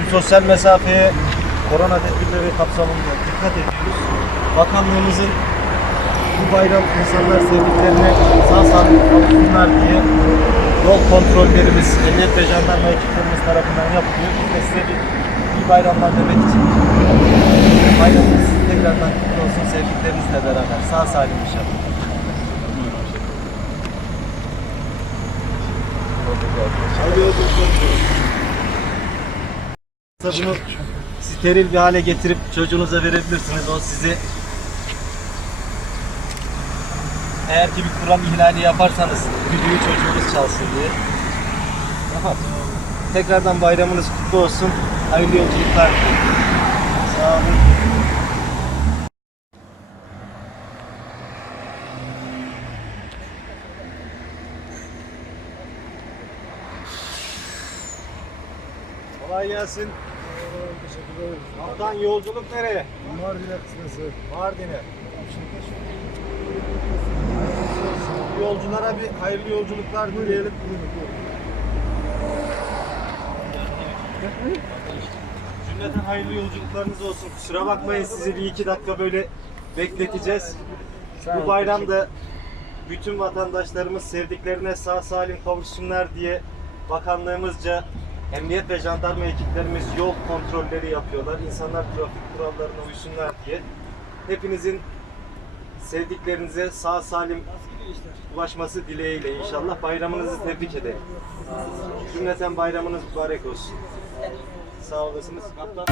sosyal mesafeye korona tedbirleri kapsamında dikkat ediyoruz. Bakanlığımızın bu bayram insanlar sevdiklerine sağ salim kavuşsunlar diye yol kontrollerimiz, emniyet ve jandarma ekiplerimiz tarafından yapılıyor. Biz de size bir, iyi bayramlar demek için bayramınız tekrardan kutlu olsun sevdiklerinizle beraber. Sağ salim inşallah. Bunu steril bir hale getirip çocuğunuza verebilirsiniz. O sizi eğer ki bir kural ihlali yaparsanız düdüğü çocuğunuz çalsın diye. Rahat. Tekrardan bayramınız kutlu olsun. Hayırlı yolculuklar. Sağ olun. Kolay gelsin. Teşekkür. Kaptan yolculuk nereye? Mardin'e kısmetse. Mardin'e. Yolculara bir hayırlı yolculuklar dileyelim. Cümleten hayırlı yolculuklarınız olsun. Kusura bakmayın sizi bir iki dakika böyle bekleteceğiz. Bu bayramda bütün vatandaşlarımız sevdiklerine sağ salim kavuşsunlar diye bakanlığımızca emniyet ve jandarma ekiplerimiz yol kontrolleri yapıyorlar. İnsanlar trafik kurallarına uysunlar diye. Hepinizin sevdiklerinize sağ salim ulaşması dileğiyle inşallah bayramınızı tebrik ederim. Cümleten bayramınız mübarek olsun. Sağ olasınız. Kaptan.